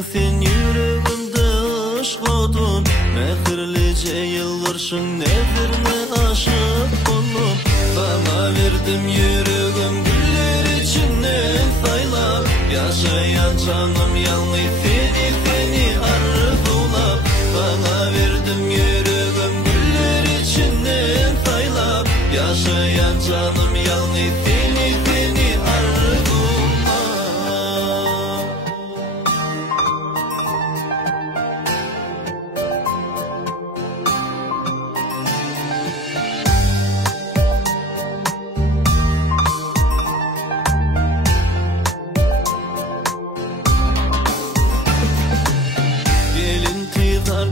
Senin sen yüreğimde aşk odun, mehirlice yılgırsın nedirine aşık olup. Sana verdim yüreğim güller içinden saylap, yaşayan canım yalnız seni arzulap. Sana verdim yüreğim güller içinden saylap, yaşayan canım yalnız seni arzulap.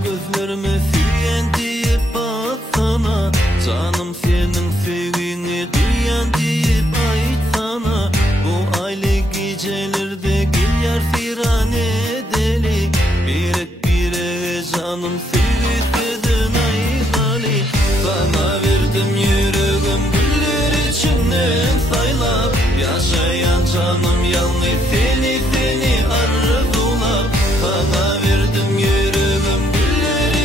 Gözlerime süyen deyip baksana, canım senin sevgini duyan deyip aytsana. Bu aylı gecelerde gel yar firan edeli, bire canım sevgisinden ayrılı. Sana verdim yüreğim güller içinden saylap, yaşayan canım yalnız seni arzulap. Sana verdim yüreğim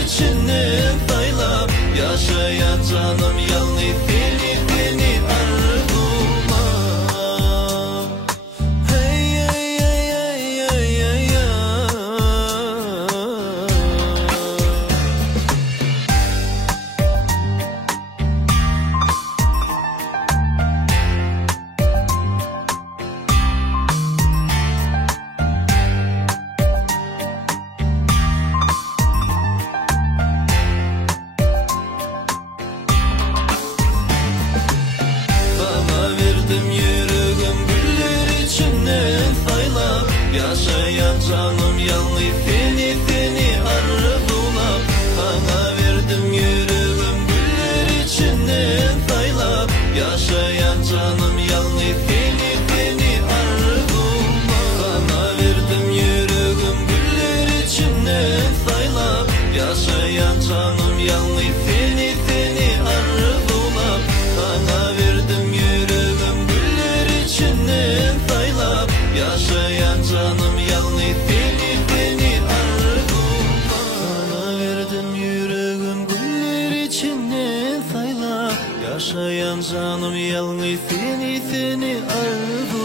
içinden saylap, yaşayan canım yalnız seni arzulap. Hey hey hey hey hey hey hey. Verdim yüreğim güller içinden saylap, yaşayan canım yalnız seni arzulap. Sana verdim yüreğim güller içinden saylap, yaşayan canım yalnız seni arzulap. Sana verdim yüreğim güller içinden saylap, yaşayan canım yalnız seni arzulap. Sana verdim yüreğim güller içinden saylap, yaşayan canım yalnız seni arzulap. Sana verdim yüreğim güller içinden saylap, yaşayan canım yalnız seni arzulap.